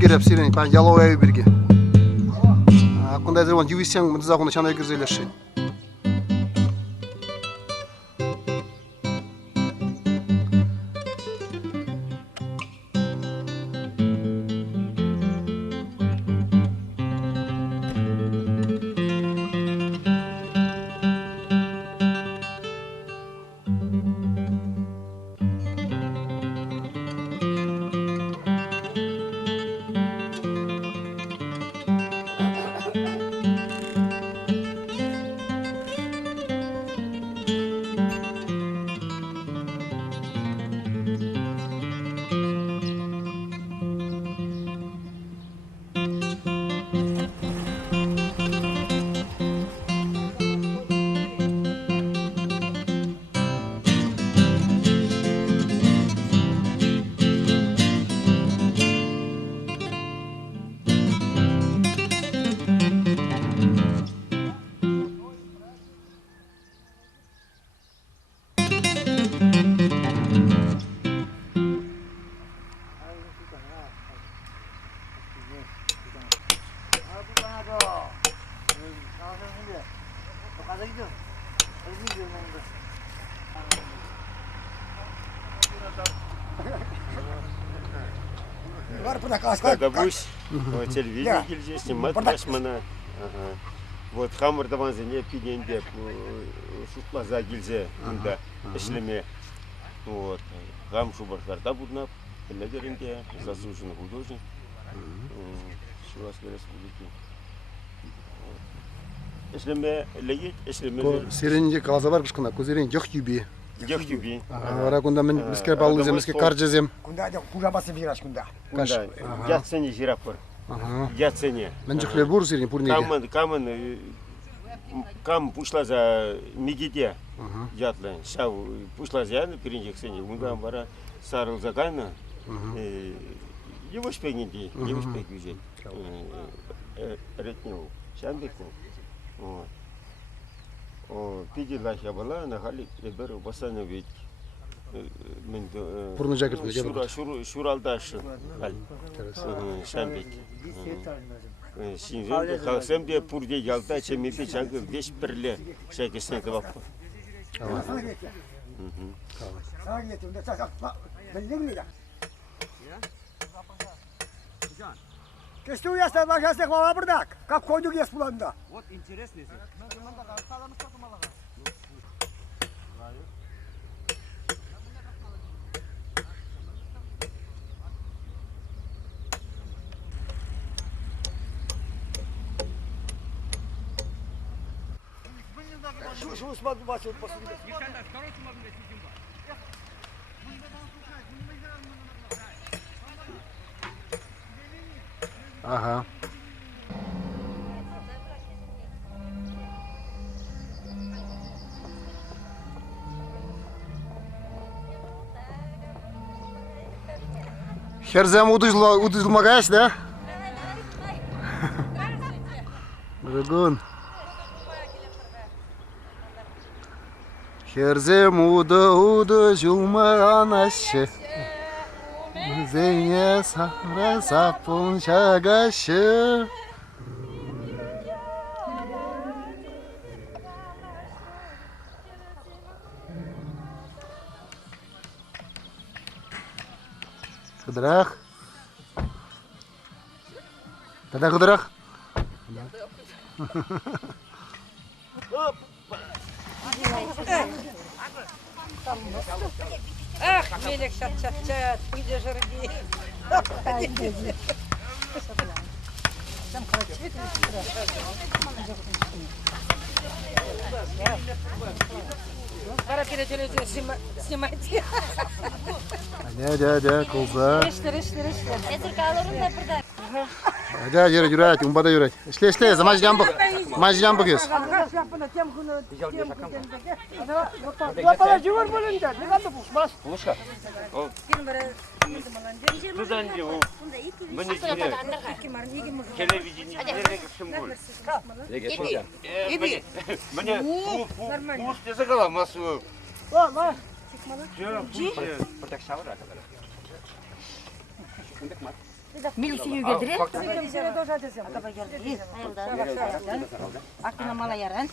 Gerap siren pan yalova birge. Akunda zaman yuvisang mınza akunda çanaya girzelerşi. Когда будешь телевидение гильзе снимать машмана. Вот хамыр даван зене пиденде шутла гильзе да эшлеме. Вот гам шубарда буднап ледеринде заслуженный художник Чувашской республики. Эшлеме легит эшлеме. Сиренде каза бар кышкына көзерен жок юби. Жок юби. Ара кунда мен бизке балызем бизке каржезем. Кунда кужа басып жираш кунда. Кунда ятсене жирапыр. Ятсене. Мен жохле бур сирен пурнеге. Кам пушла за мигите. Ятлы. Шау пушла за яны перинжексене. Кунда бара сарыл загайна. Его шпегнеди, его шпегюзе. Ретню. Шамбеку. О, пиди лахя была на хали реберу басана ведь мен Пурну жакыртын шуралдаш шамбек синжен халсембе пурде ялда чемите чангы беш бирле шакесен кебап. Кесту я стала сейчас их мала бардак. Как ходю есть планда. Вот интересный. Şu Osman basıyor basıyor. Aha. Херзем удызылмагайсыз, да? Бүгін. Херзем уды жылмаған ашы. Зене сара сапын шагашы. Kıdırak. Dada kıdırak. Ах, Мелик, чат, где же руки? Пора переделать, снимайте. Hadi kılza. Рештер. Ezir kalorunda burada. Hadi yürü, umbada yürü. İşle, zamajdan bak. Majdan bakıyoruz. Lapala cıvır bulunca. Ne kadar buluşmaz. Туда не его. Мне телевидение символ. Мне пусть не загала массу. Var. Милицию гедре. Акына мала яран.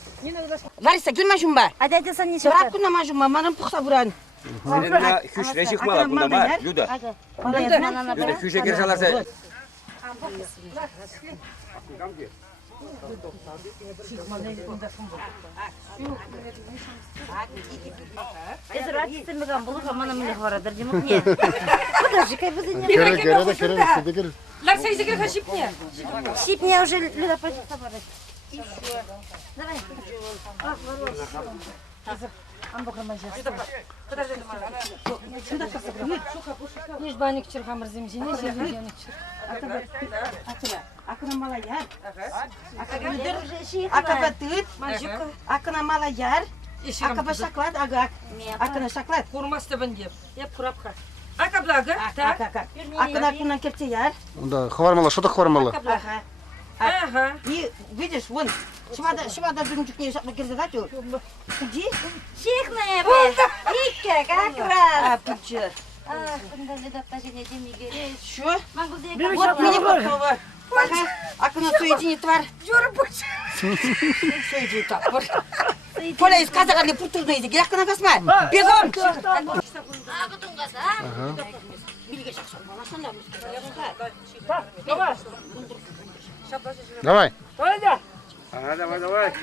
Лариса, келме жұмба. Hadi sen ne Сорап күна ма жұмба, манын пұқса бұран. Seninle hüş reşik mala bunda var. Luda. Luda hüşe girşalarsa. Ezir açtın mı kan bulur ama ne varadır değil mi? Подожди, кай буду не. Kere. Ларса, язык хашипня. Шип мне уже Люда против собора. Давай. Ниш баник чырхамыр земзине, земзине чыр. Акына мала яр. Уже шип. Акаба тыт. Акына мала яр. Акаба шаклад агак. Акына шаклад. Курмас табан деп. Еп курапха. Акаблага, так. Акына кунан кепте яр. Onda хвармала, что-то хвармала. Ага. И видишь, вон, швада дымчукне шапна кирзадатю. Где? Шихная бы. Икка, как раз. А, пучер. Ах, кunda Люда пожене демиге. Что? Могу здесь. Вот мне готово. Пока акына соедини твар. Жора пуч. Соедини так. Поля из казагали пуртурный язык. Акына касма. Бегом. А потом газа. Билге шаксон. Малашанда. Давай. Hadi. Давай.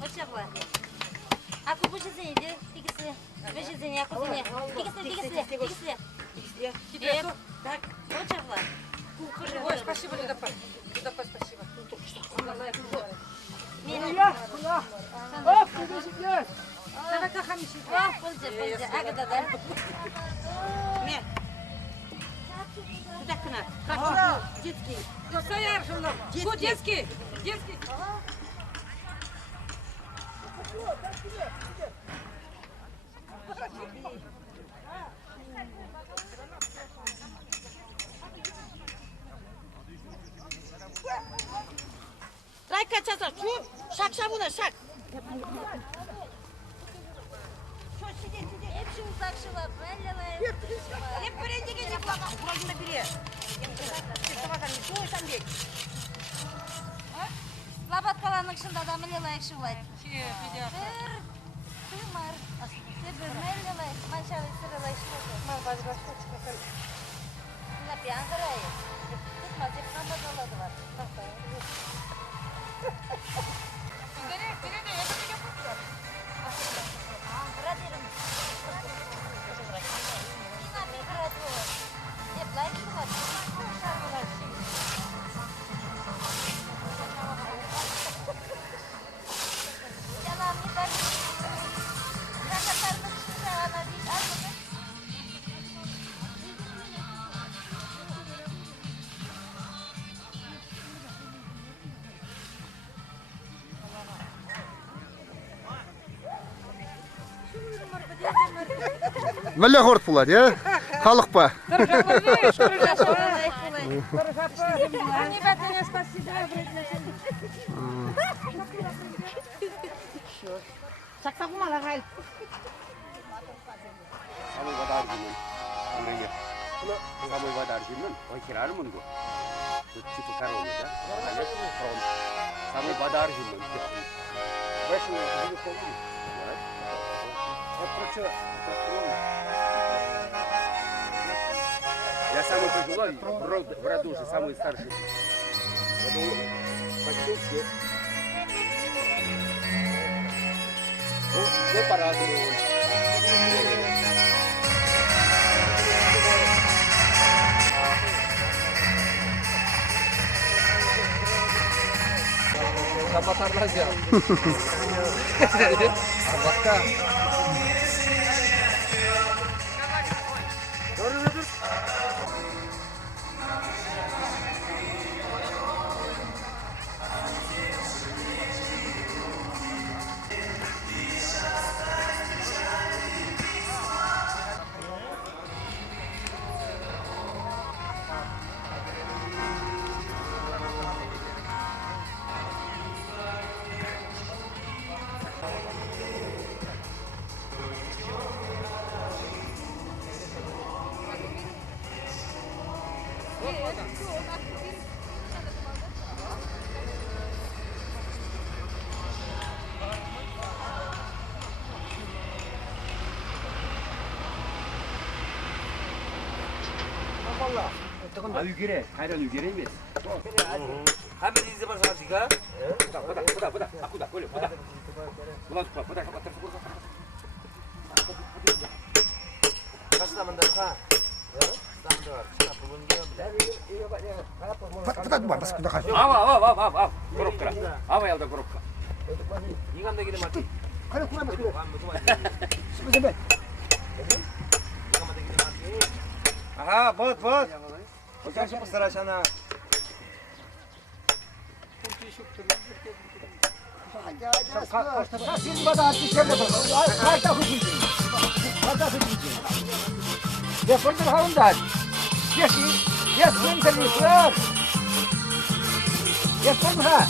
Hoşça bak. Aku bu şey neydi? İkisi. Beş şey aku seni. İkisi. Тебе так. Hoşça bak. Ой, спасибо, Люда, спасибо. Hop gidiyorsun. Давай кахамиши. Ah, pulca. Agada da. Акына. Детский. Sayar şunlar. Bu детский. Трайка часа. Шак шабуна шак. Hepsi uzakşılar. Belleler. Hep böyle gelecek bak. Burasında biri. Labat kalanlık şunda da meleler şuvat. Bir tımar. Sebir meleler. Manşalı sıralar şuvat. Şuna bir Ankara'ya. Tutmaz hep kamba doladı var. Ankara derim. Yine bir kıratı var. Hep like şuvat. Şarkılar şimdi. Yalan bir bak. Rakatarlık şimdi ana değil. Al bunu. Valla hort bular ya. Халық па. Saksa kumala kay. Samay badar gimin. Anlayın. Samay badar gimin. O kirar mı bu? Çıtı karo mu da? Samay badar gimin. Başını bir koyun. Evet. Oturçu. самый пожилой, в роду же самый старший. Почти все. Ну, порадовал. Abatarlar ya. Abatar. 아, 유기래. 가련 유기래 емес. Hamid izi basatiga. 보다. 걸려, 보다. Kastamandan ha. Standar. Siapa pun dia bilang. 아, коробка. 아와 ялда коробка. Ikan lagi mati. 그래 그만 그래. Ikan mati. Ага, вот. Покажи постарайся на. 사실마다 뒤쳐보고 갈다 후지지. 야 벌써 하운다. 야 선생님 있어. 야 선하.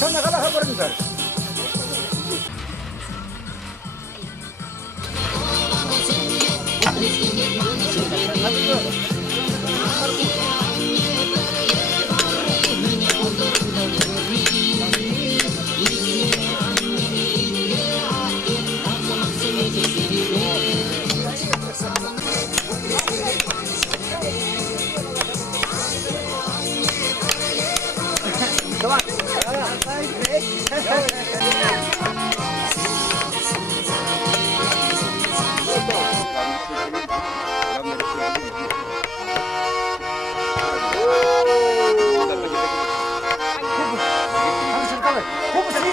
전화가라 해버린 걸.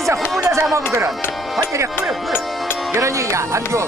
후보자 먹거든. 완전히 그래. 이런 얘기야 안 줘.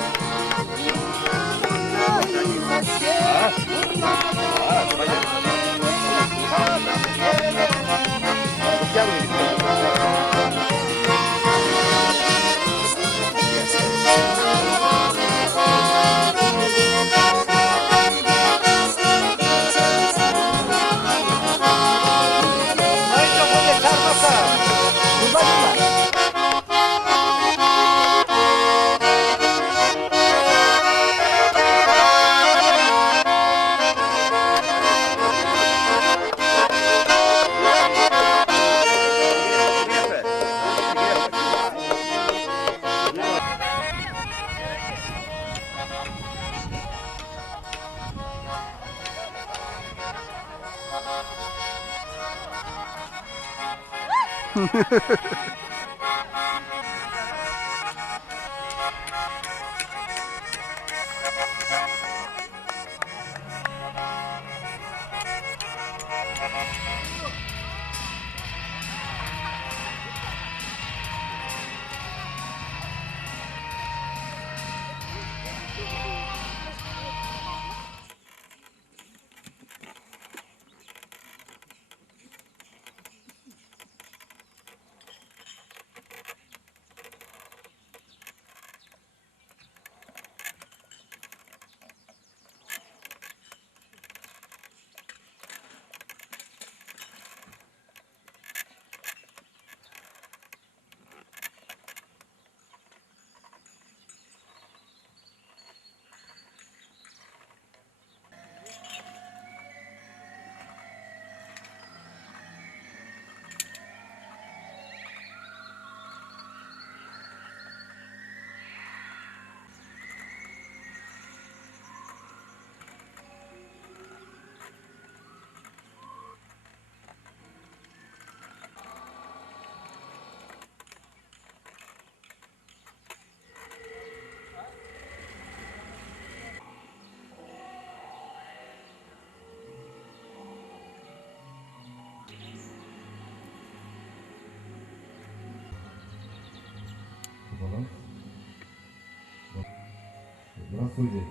Здравствуйте.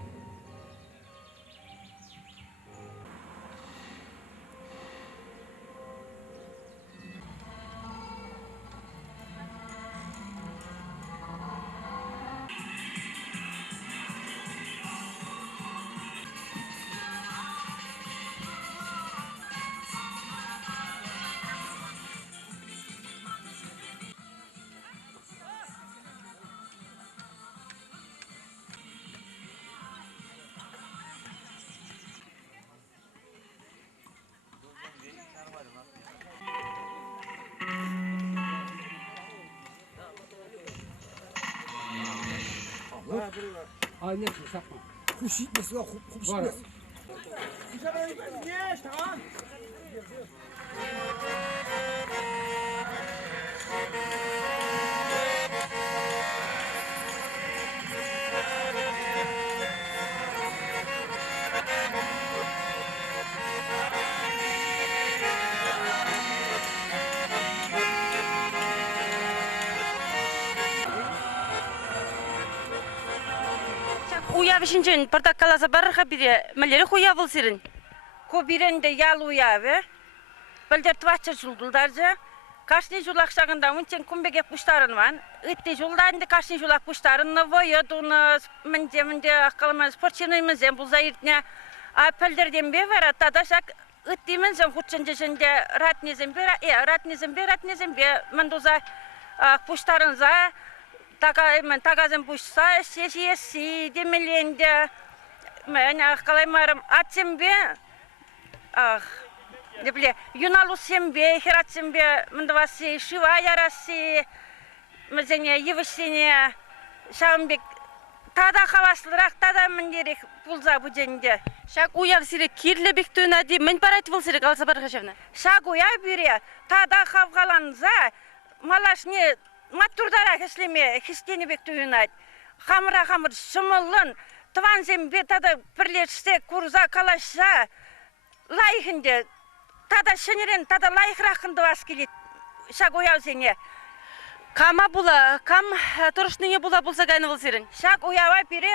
А нет, сапма. Хушит без ва хушит без. Uyav şinçin portakalasa barra bire malere huya bulsirin. Ko birende yal uyavı. Balder tvaçır julduldarca. Kaşni julak şagında unçen kumbege puştarın van. Itti juldan de kaşni julak puştarın na voyodunu mende akalma sportçinimiz bu zayırtne. Apelderden be var tada şak ittimin zem hutçıncında ratnizem be mandoza puştarınza tagazın puşsa sesi demelende men akalaymarım atsem be ne bile Yunalusem be hiratsem be mandavasi şiva yarası mezene yivişine şambek tada havaslırak tada menderek pulza bu cende şak uyav sirek kirle bektuna di men parat bol sirek alsa barxashevna şak uyav bire tada havgalanza malaş ne maturdara hisleme histeni bektuyunat hamır şımılın tvanzem be tada birleşse kurza kalaşsa layıhında tada şeniren tada layık rakındı vaskelit şak uyav sene kama bula kam turuşnıya bula bulsa gayna bol sirin şak uyava bire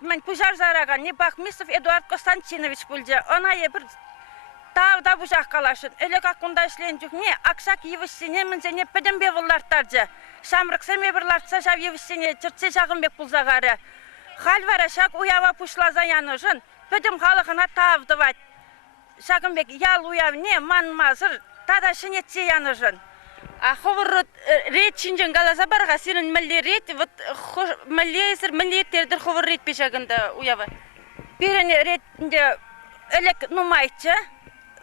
men pujar zaraga ne bakmisov Eduard Konstantinovich bulca ona ye bir tavda bujak kalaşın elek akunda işlenecek ne aksak yivişsine menzene pedem bevillartarca şamrık semebirlartsa şav yivişsine çırtse şağın bek bulzagara hal vara şak uyava puşlaza yanıжын pedem halıqına tavdı vat şağın bek yal uyav ne manmazır tada şinetse yanıжын а ховрот рет чинжен галаса барга сирин малли рет вот малли сир малли тердер ховр рет пешагында уява birine retinde elek numayçı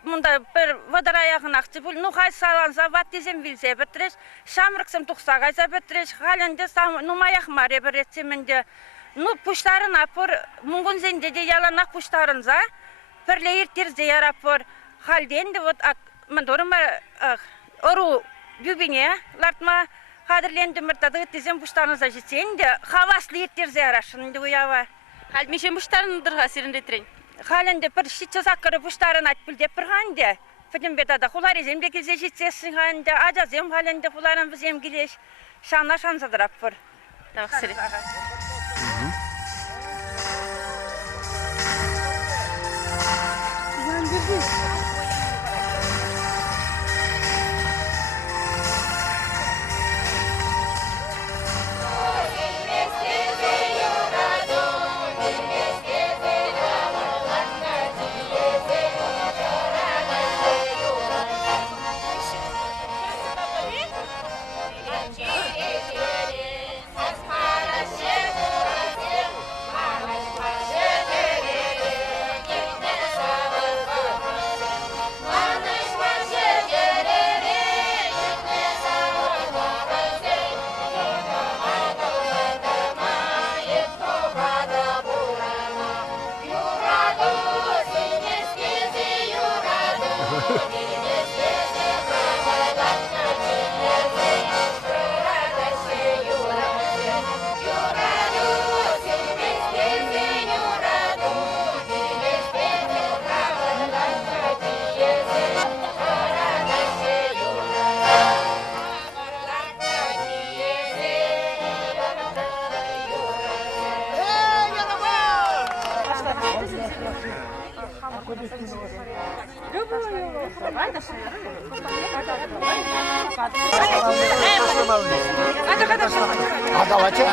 munda bir vadar ayağın akçı bul nuhay salansa vat dizem bilse bitriş şamrıksım tuqsa gaysa bitriş halinde numayak mare bir retseminde nu puşların apır mungun zende de yalana puşlarınza perle irtirze yarapır halden de vot mandorma oru gübine lartma kadirlendim mirtada dizem puşlarınza jitsen de havaslı irtirze yaraşın uyava hal mişen puşlarındır sirin retren halinde bir şitçe sakırı puşların atpil de pırhande fıdım betada hulari zemde kize şitçesin halinde acazem halinde huların bizem gileş şanla şansadır apır tamam sirin As para А давайте.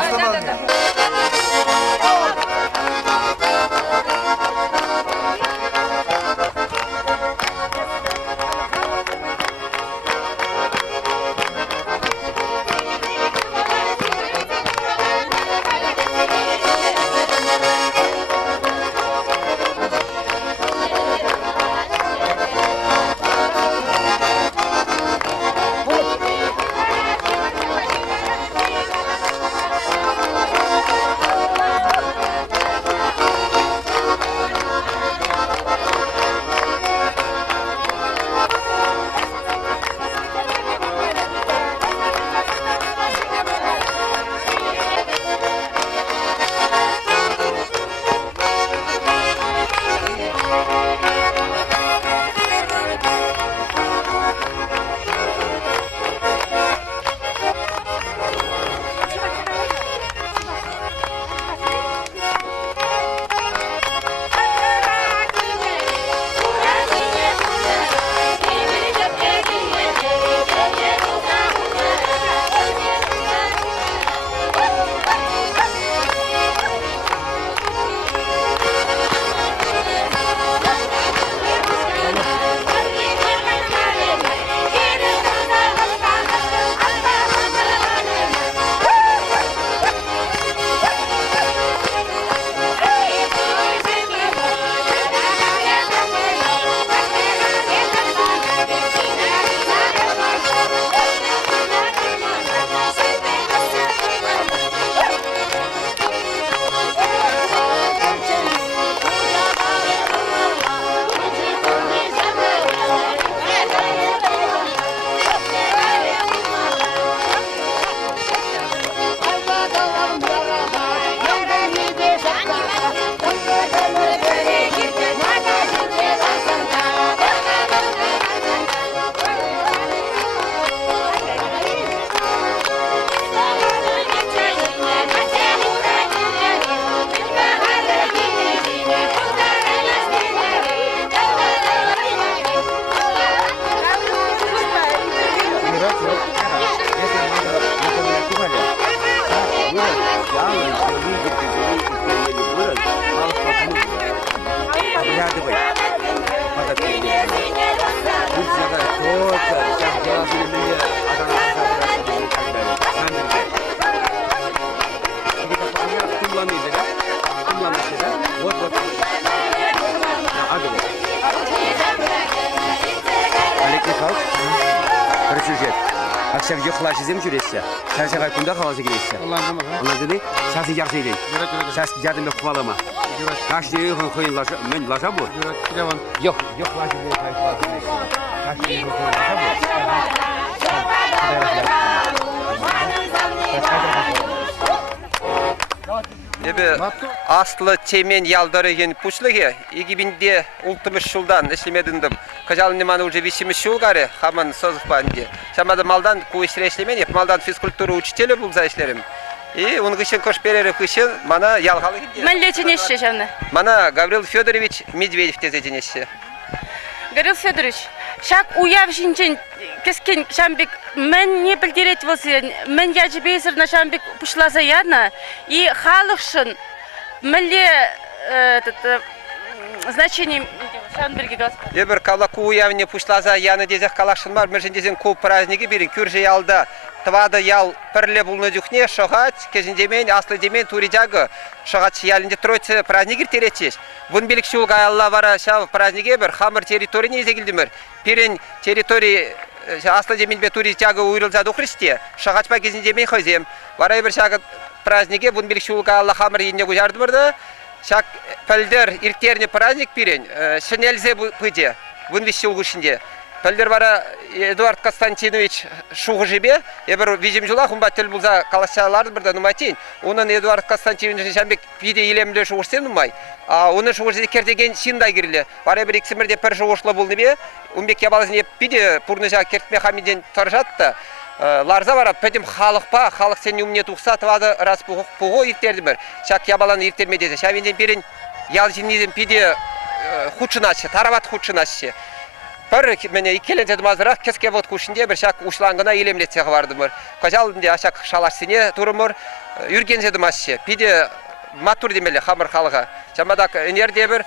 Akşam yoklaş izlem jüresse. Şarşağa kunda havası giresse. Ondan dedi, şahsi yarsı edin. Şahsi yardım yok kuvalama. Kaç diye koyun men laşa bu. Yok, yoklaş izlem kayıt kaç diye koyun laşa Ebe aslı çemen yaldarı yen puşlığı 2000'de ultumuş şuldan işlemedindim. Kajalın nemanı уже висimiz şul gari haman sozukpandı. Şamada maldan kuysire işlemen yap maldan fizkultura учителя bulza işlerim. Onun için koş bereri kışın bana yalgalı gidiyor. Мен леченеші жаны. Bana Gavril Fyodorovich Medvedev tezecenesi. Gavril Fyodorovich, şak uyav şinçin keskin şambik men ne bildirет болсын, мен яжбейсір на шамбик пушласа яна, и халықшын міле значением шамбирге гаспар. Ебір калаку уявне пушласа яны дезек калақшын бар, міржін дезен көп праздники берін, күрже ялда твада ял пірле бұлны жүхне шоғат, кезін демен, аслы демен, тури жағы, шоғат ялінде тройцы праздники теретчеш. Вон белік шул ғаялла бара шау празднике бір, хамыр территория не езегілдімір. Перен территория аслы демен бе тури жағы уйрылзады ұқристе, шоғатпа кезін демен қойзем. Барай бір шағы празднике, вон белік шул ғаялла хамыр енне ғужарды бұрды. Шак пәлдер иртерне праздник пирен, шинельзе пыде, вон весь шул ғышынде. Пәлдер бара Эдуард Константинович шуғы жебе, ебір визим жула құмба тіл бұлза қаласшаларды бірді нұмайтын. Оның Эдуард Константинович жәмбек пиде елемлі шуғырсен нұмай. Оның шуғырсен кердеген шиндай керілі. Бара бір ексімірде пір шуғыршылы бұлны бе, ұмбек ябалызын еп пиде пұрны жа кертме хамиден тұржатты. Ларза бара пәдім халықпа, халық сен үміне тұқса тұвады рас бұғы иртерді бір. Шак ябаланы иртерме десе. Шавенден берін ялжиниден пиде хучынашы, тарават хучынашы. Бір мене икеленсе мазырақ кеске вот кушінде бір шак ушлангына елемлетсеғі бардымыр. Қажалынде ашак шалашсыне тұрымыр, үргенсе дымашы. Пиде матур демелі хамыр халыға. Жамадак энерде бір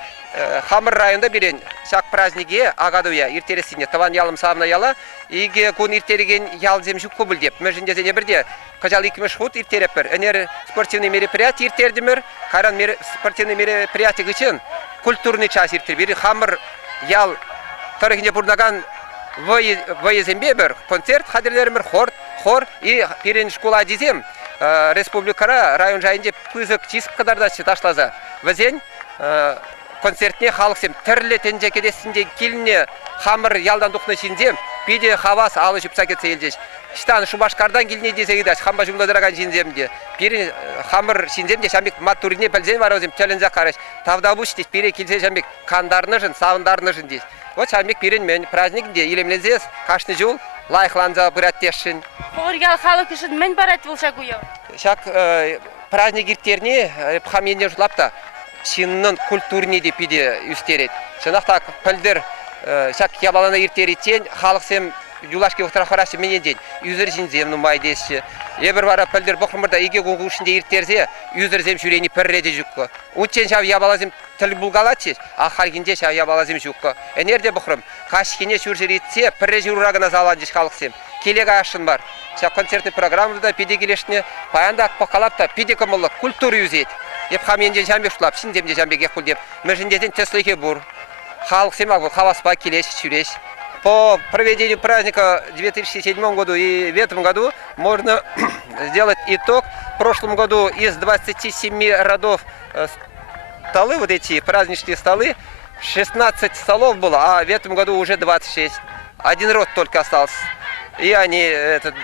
хамыр районда берен шак праздниге ағадуя иртересіне таван ялым савна яла, иге күн иртереген ял земшік көбіл деп. Мәжінде зене бірде қажал икіміш худ иртерепір. Энер спортивный мероприятие иртердімір, қаран спортивный мероприятие үшін культурный час иртер. Хамыр ял тарихинде бурнаган воезембе бір концерт хадерлерімір, хор и перен школа дезем республикара район жайынде пызык чисіп қыдардасы ташлаза. Візен концертне халықсем тірлетен жекедесінде келіне хамыр ялдан дұқны жинзем, биде хавас алы жүпса кетсе елдеш. Штан Шубашкардан келіне десегідаш, хамба жұмладыраған жинземде. Бире хамыр жинземде шамбек матуріне пәлзен бар өзім тәлінза қараш. Тавдабуш дейс, бире келсе шамбек кандарны жын, сауындарны жын дейс. Вот шамбек бірін мен праздникінде елемлензес, қашны жол, лайықланза біраттешін. Қоргал халық үшін мен барат болша көйеу. Шак праздник иртерне пхаменне жлапта шиннын культурне деп иде үстерет. Шынақтақ пілдір шак ябалана иртеретен халықсем юлашки вахтарахарасы менен ден юзер жинзем нумай десші. Ебір бара пілдір бұқырмырда иге ғуғы үшінде иртерзе юзерзем жүрені пірреде жүккі. Учен шав ябалазем тіл бұлғалатшеш, ақхалгенде шав ябалазем жүккі. Энерде бұқырым, қашкене жүржер етсе пірре жүрағына залан жеш халықсем. Келеға ашын бар. Шак концертный программада пиде келешіне паянда ақпақалапта пиде көмілі культуры юзет. Еп хаменде жамбек шулап, шинземде жамбек еқыл деп. Мәжіндетін теслыке бұр. Халықсем ағыл хаваспа келеш, жүреш. По проведению праздника в 2007 году и в этом году можно сделать итог. В прошлом году из 27 родов столы, вот эти праздничные столы, 16 столов было, а в этом году уже 26. Один род только остался. И они,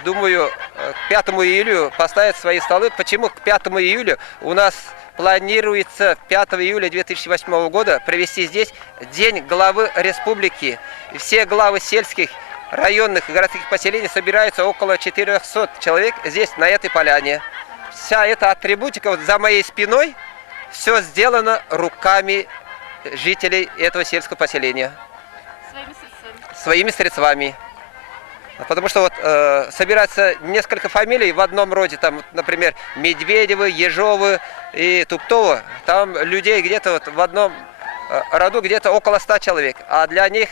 думаю, к 5 июля поставят свои столы. Почему к 5 июля? У нас планируется 5 июля 2008 года провести здесь День главы республики. И все главы сельских, районных и городских поселений собираются около 400 человек здесь, на этой поляне. Вся эта атрибутика вот за моей спиной, все сделано руками жителей этого сельского поселения. Своими средствами. Потому что вот собирается несколько фамилий в одном роде, там, например, Медведевы, Ежовы и Туптовы. Там людей где-то вот в одном роду где-то около 100 человек. А для них,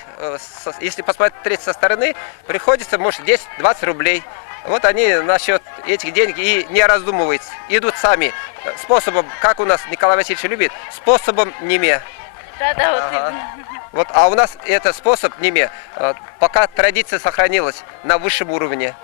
если посмотреть со стороны, приходится, может, 10-20 рублей. Вот они насчет этих денег и не раздумываются. Идут сами способом, как у нас Николай Васильевич любит, способом неме. Да, вот ага. Вот, а у нас это способ неме. Пока традиция сохранилась на высшем уровне.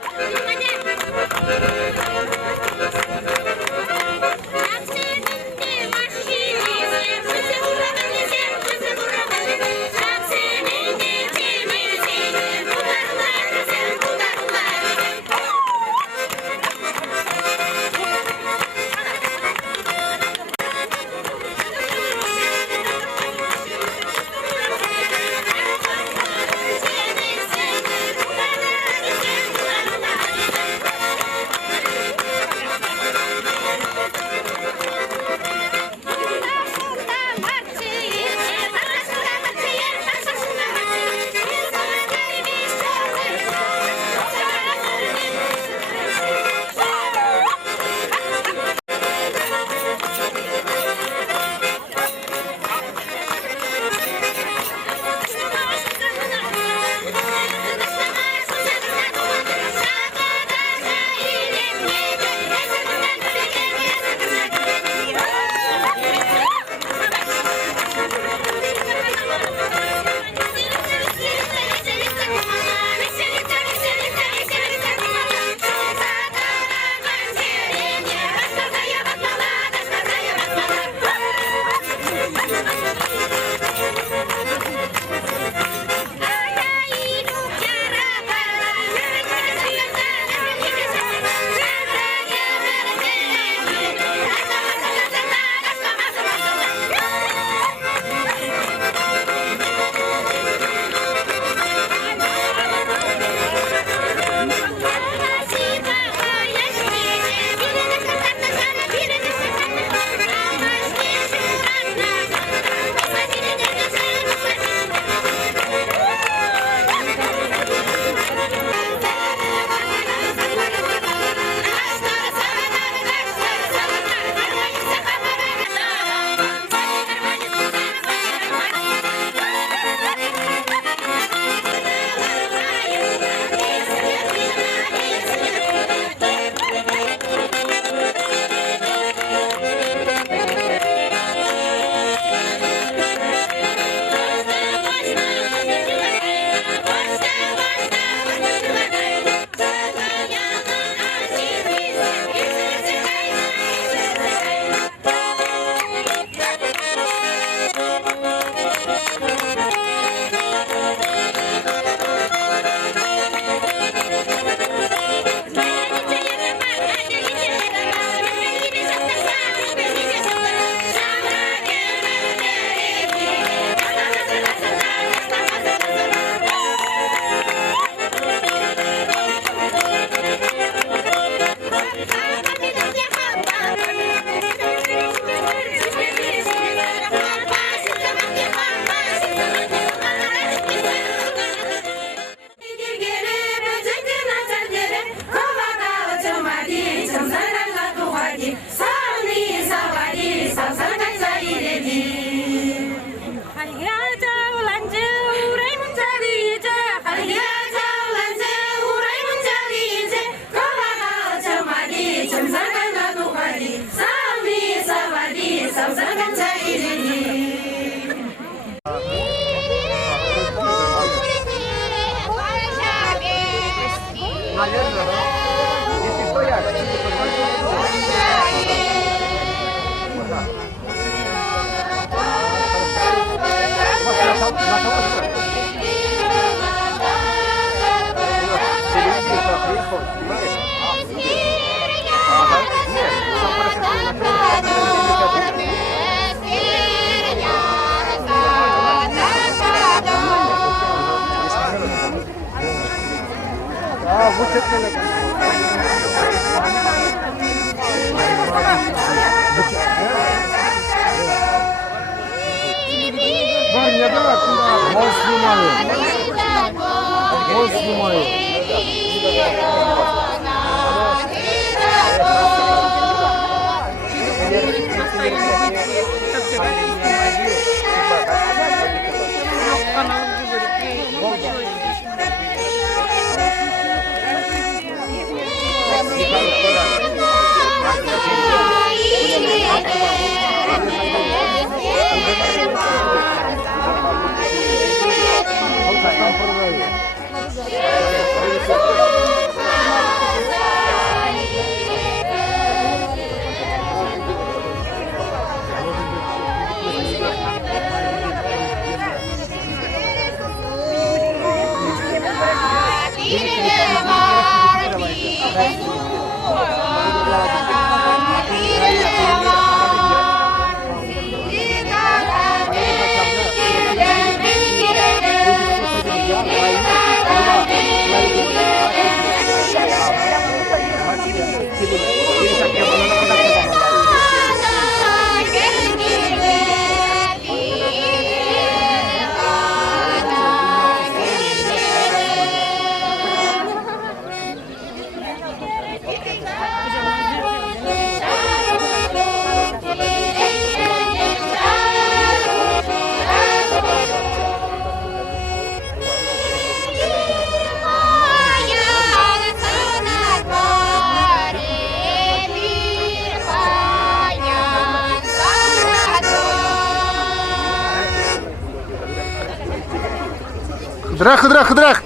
Хыдрах, хыдрах, хыдрах.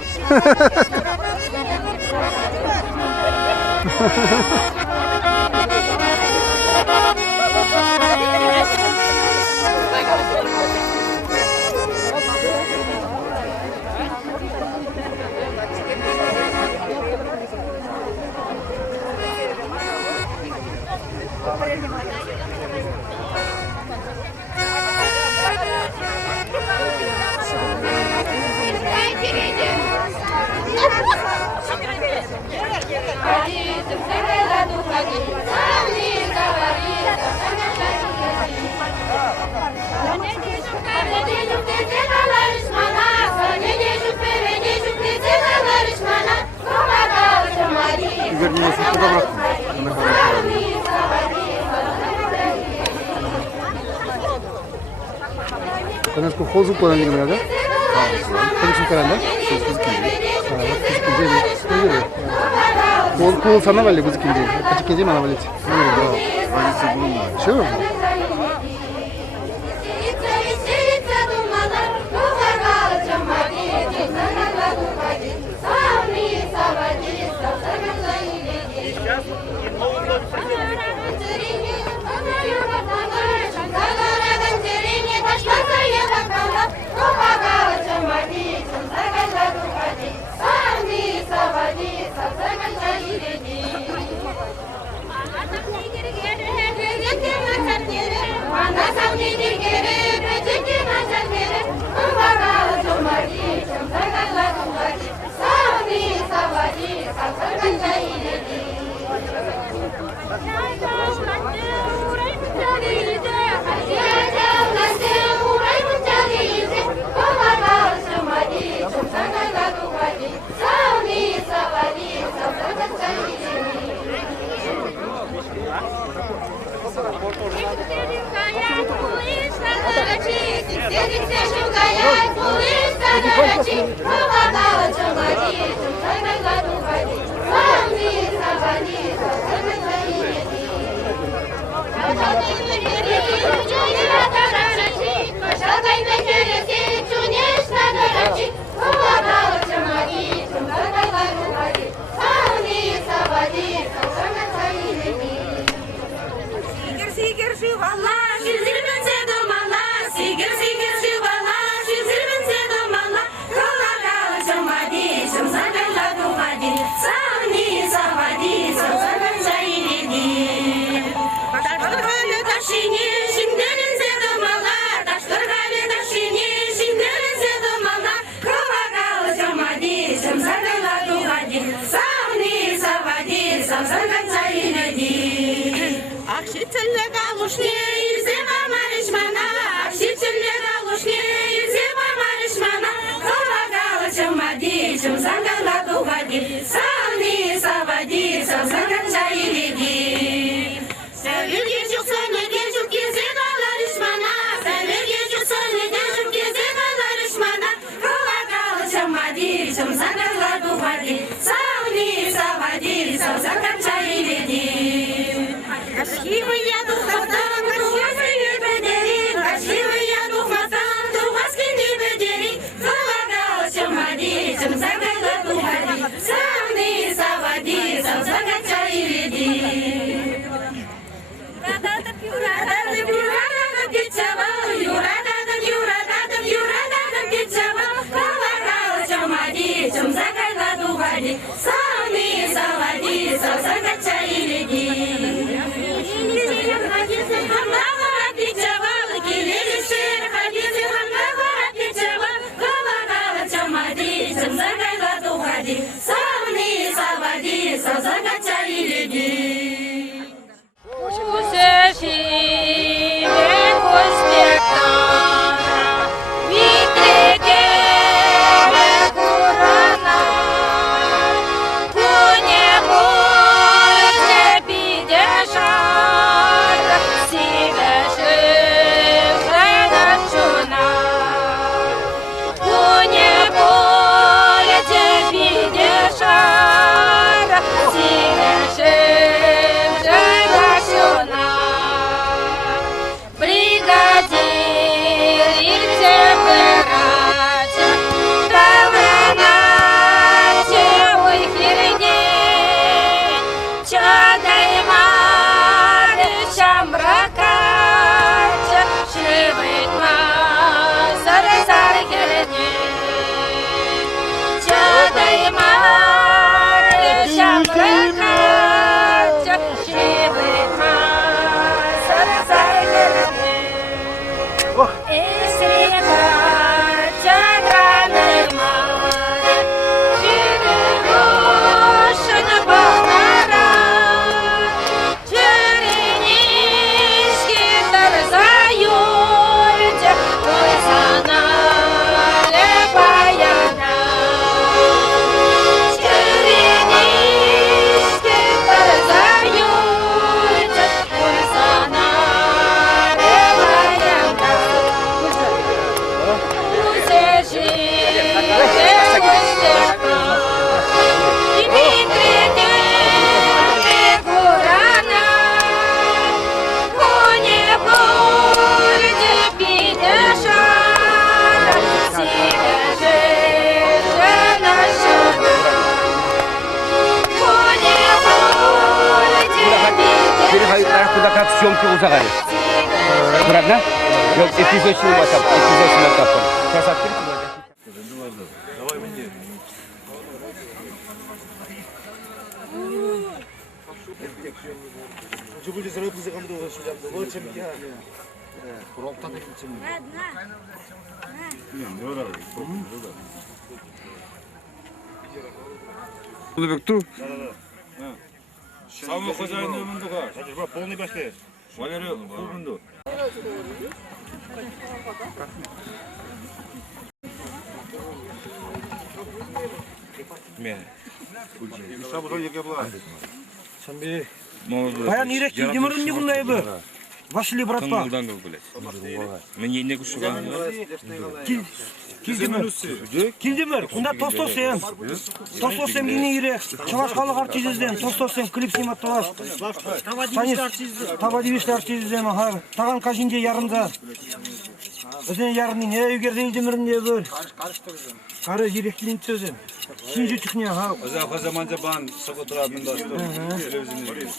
Конечко хозу по нему надо? Конечко каранда? Кол sana vali buzik indi. Kaçık ince mana vali. Şu. Сам Şiçille kaluşne izema marışmana Şiçille kaluşne izema marışmana Kova kalışım adişim zangala duvadi Savni savadi savzangan çayilidi Sevilge çok sevmege çok gezedalar işmana Sevilge çok sevmege çok gezedalar işmana Kova kalışım adişim zangala duvadi Savni savadi savzangan çayilidi Красивая духота, красивые бедери, красивая духота, духовские бедери, залагался мадисом, загала духоти, савни заводи, завзагача и веди. Рададам, юрададам, птичавал, юрададам, юрададам, юрададам, птичавал, залагался мадисом, загала духоти, савни заводи, завзагача и веди. Куда как съемки узагали. Правда? Yok, epizod masap, epizod masap. Красавчик. Давай мне. Жубули зарып зыгамды ошулам. Вот чем я. Куроктан кетчим. Улыбекту. Самый хозяин мындуга. Полный башкет. Валерий Кубунду. Баян ирек демирин не кундай бу? Вашли братва. Мне не кушуган. Килдимер, кунда тостосем. Тостосем кини ирек. Чавашкалык артистден тостосем клип сниматтабаш. Табадивиш артистден аха. Таган кажинже ярымда. Өзүн ярымын эгер демирин не бөр. Кары иректин сөзүм. Шинжи чукне аха. O zamanca ben Sokotrab'ın da televizyonu izliyorum.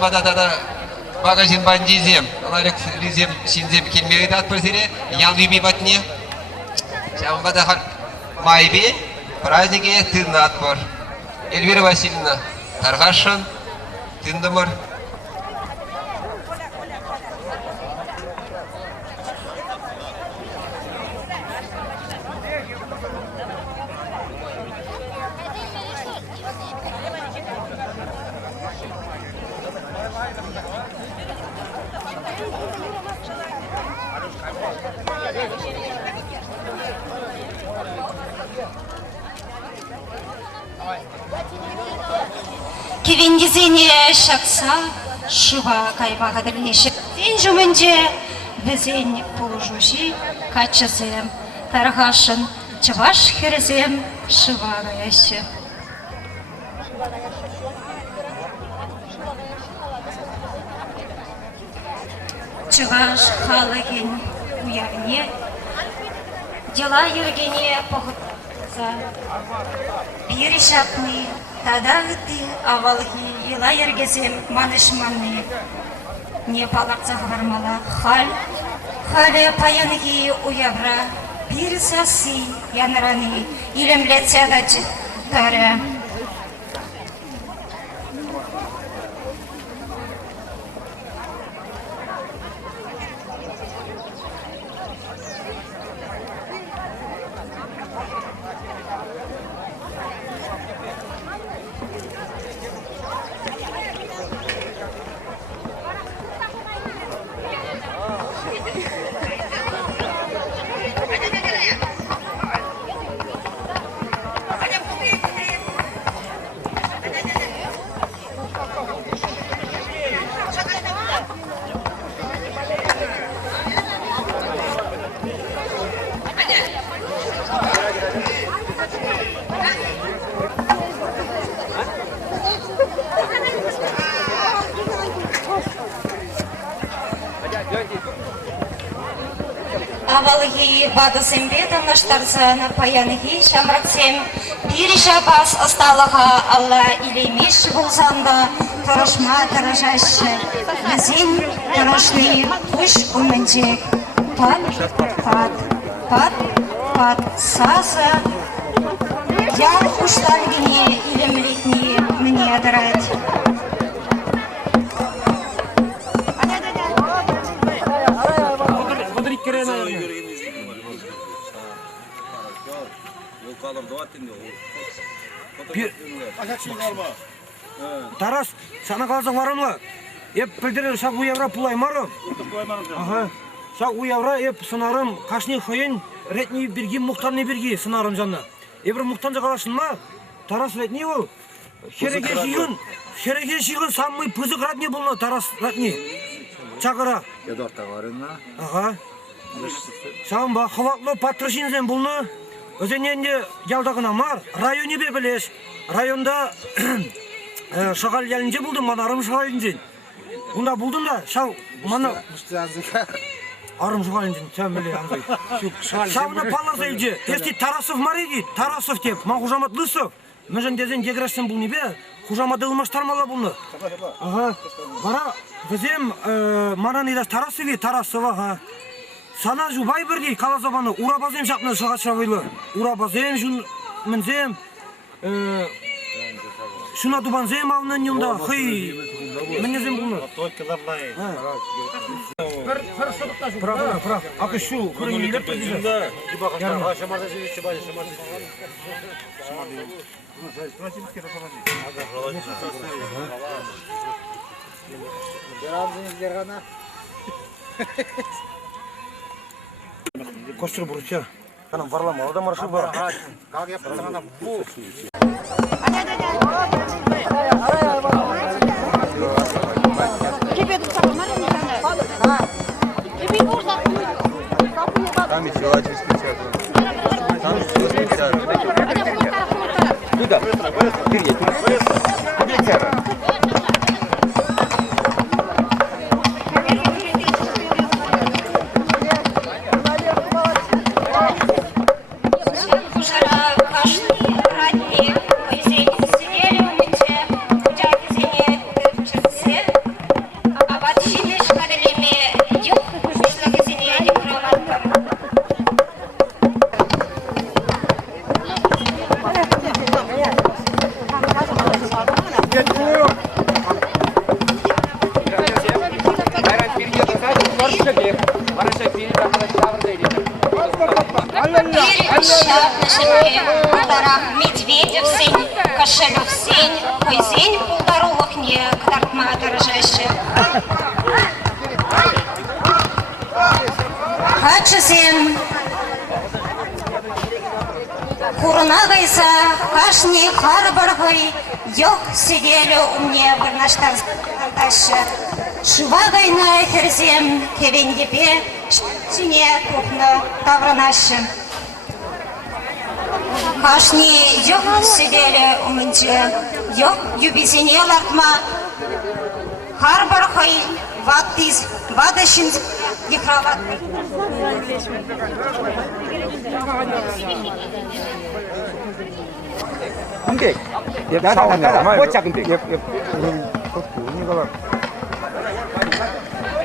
Badada magazin bandizem, olarak rizem sinzem kilmeyi de atpırsene, yan bir batni. Şam badahar maybi, празднике тынна атмар. Эльвира Васильевна Таргашин, тындымыр. Кевендезене шақса, шыва кайба қадірлешіп. Ден жүмінде бізен полужуши качызем, тарғашын чываш херезем, шыва ғаяшы. Чываш халығын уявне, дела ергене пұғытса, бері шапны, тадағыты авалғы ела ергезем манышманны. Не палақца ғармала халі паянғы уявра, бір сасы яныраны, илемлетсе дачы тары. Авалги бадысым бедом наштарзана паянги шамраксем бир шабас осталага Алла илемеш булзанда торошма торошашы бізен торошны туш умынчек пат саза ян кушталгине илемлетни мне адрать. Тарас, сана қаласың барымы? Еп білдірі шақ уявра пулаймарым. Шақ уявра еп сынарым қашны қойын ретни берги, мұқтарны берги сынарым жанна. Ебір мұқтанды қалашын ма? Тарас ретни ол. Хереге жиғын самый пызық ратни болна Тарас ратни. Чағыра. Едорта барына. Шағын ба, қыватлы патрушинзен болна. Өзененде ялдағына мар, районы бе білеш. Районда шағал елінже бұлдым, манарым шағал елінжен. Онда бұлдым да, шау, мана... Арым шағал елінжен, шау біле, аңғай. Шауына паласа елже, есті Тарасов мар еді, Тарасов деп, ма Хужамат Лысов. Мәжен дезен дегірәштен бұл не бе, Хужамат Илмаштармала бұлны. Бара, бізем манан едаш Тарасове, Тарасова, Сана жубай бірдей қалазабаны урабазем жақны шығат шабайлы. Урабазем жүн мінзем, шуна дубанзем алынан юнда, хый, мінезем бұлны. Бір шұтта жүр. Прав. Ақы шу, құрын елер тұрдызы. Костыр бұрыча. Қанам варлама, ода маршы бар. Как я пацанам бұл. Там еще 50. Там 50. Куда? мен көзен пулдарулық не кытартма дәрежесі. Качысен Курына кайса, кашни харбаргай, йок сидели умне вырнаштар ташы. Шыва гайна херзем, кевендепе, сине кухна тавранашы. Кашни йок сидели умнче, йок юбисене лартма. Харбаргай, ваттиз, вадашин дихрават. 금백. 나가. 꽃자 금백.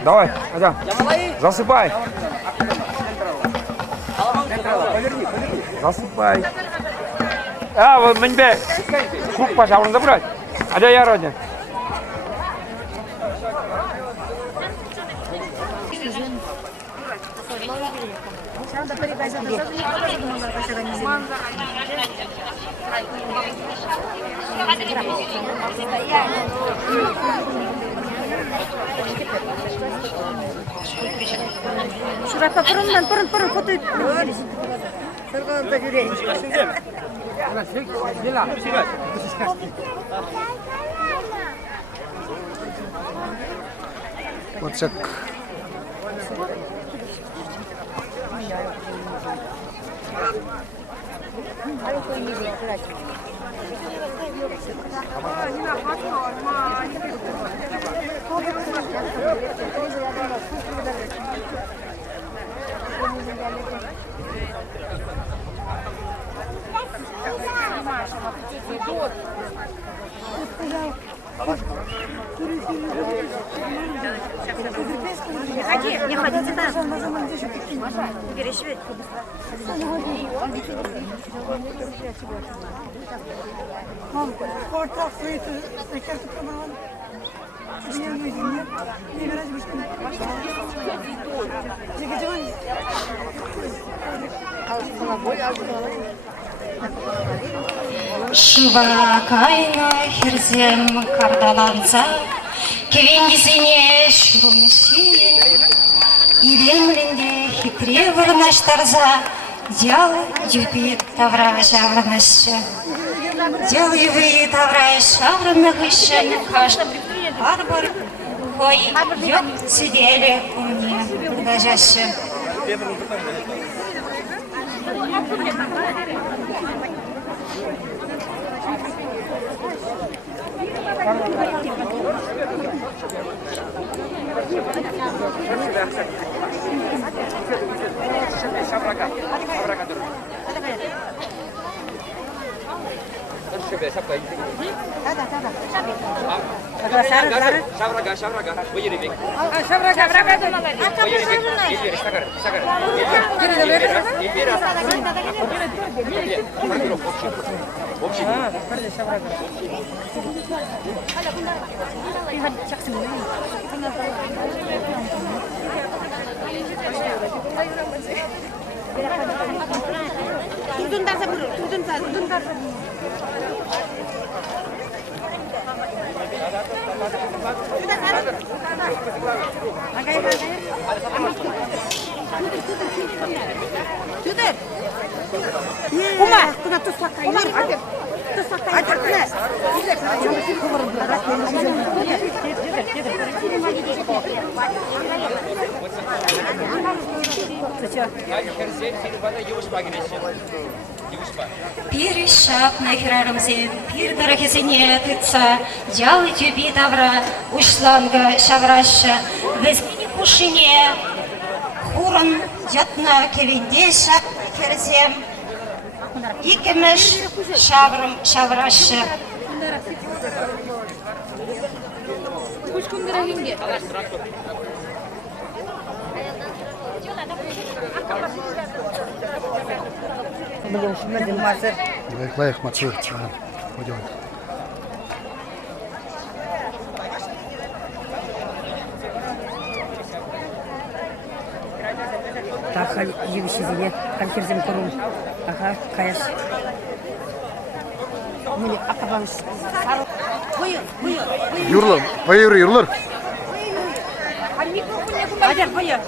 Давай, Адям, засыпай. Засыпай. Вот мне круг, пожалуйста, забрать. А да я родня. Şurada pırın foto edin. Sırgında yürüyün. Оцек. Не ходите, да? Перешивать. Шыва кайна херзем кардаланса, кевенгизине шурумесин, илемленде хитре вырнаштарза, дел юби тавра жавранышы. Дел юби тавра жавраныгышын каш барбар, кой йок сидели умне дажашы. Пир шап нахирарымзен, пир дорогезине тыца, дял юби тавра, ушланга шавраша, везмени кушине, хуран дятна кевинде шап херзем, икемеш шаврым шавраша. Лайк мацу. Пойдем. Так, юбищизине, конферзем курум. Ага, каяш. Mine akabamız. Sarı. Buyur. Yurlar. Hayır yurlar. Hadi buyur.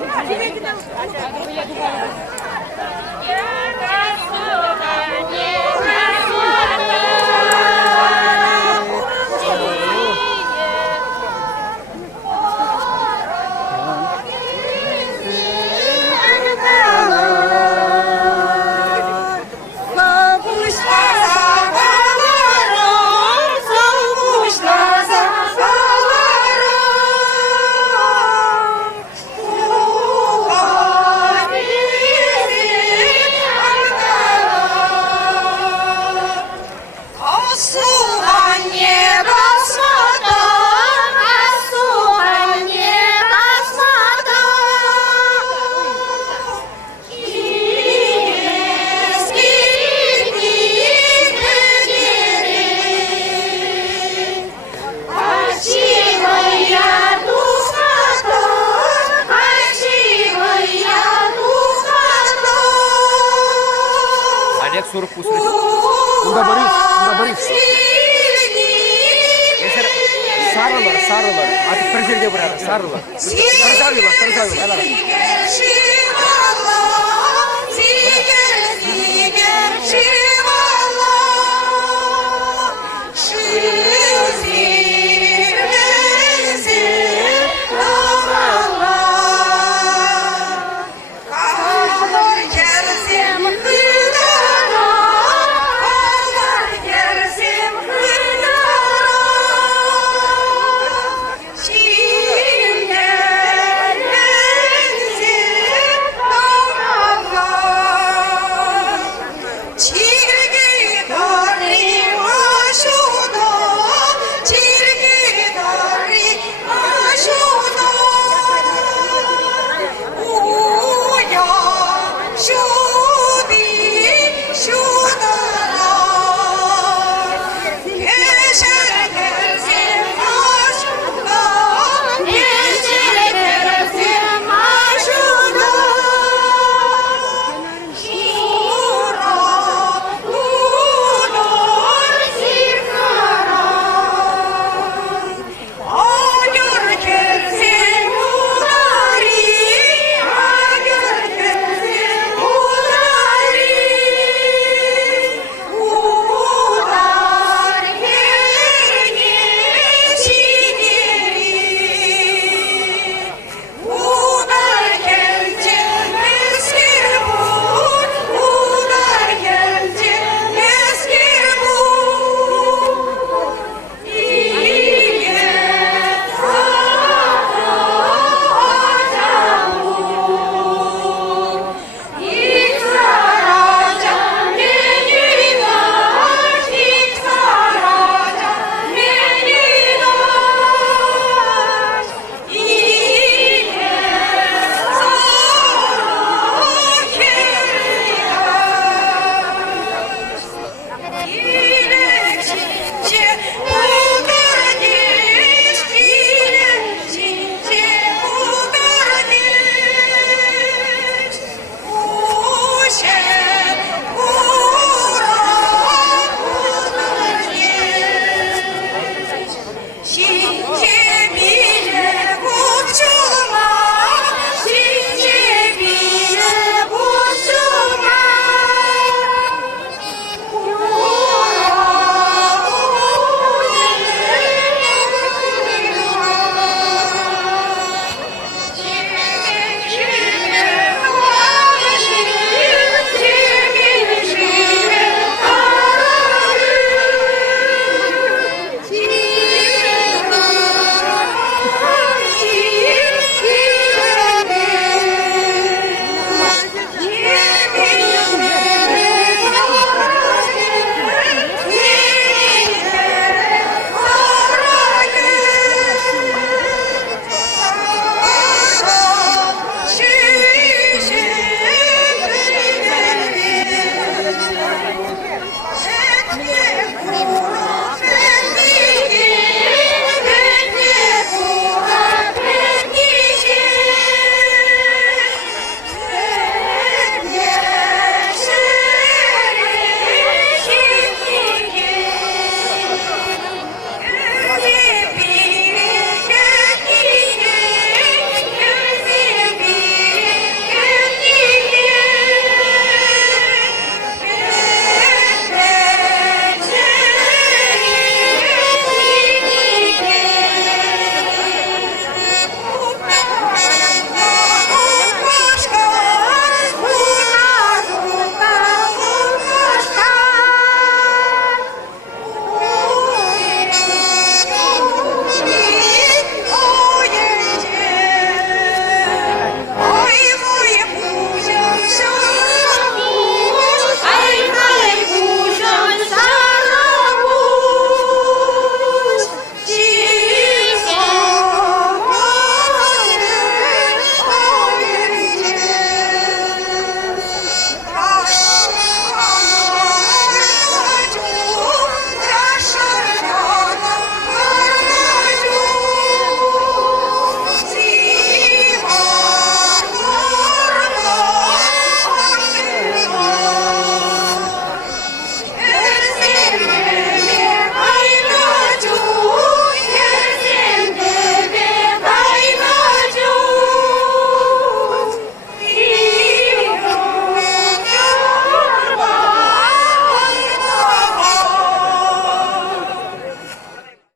Олег Суров пустит. Bunda Борис. Sarılar. Artık bir жерде bırakın, sarılar. Sarılar. Сигер,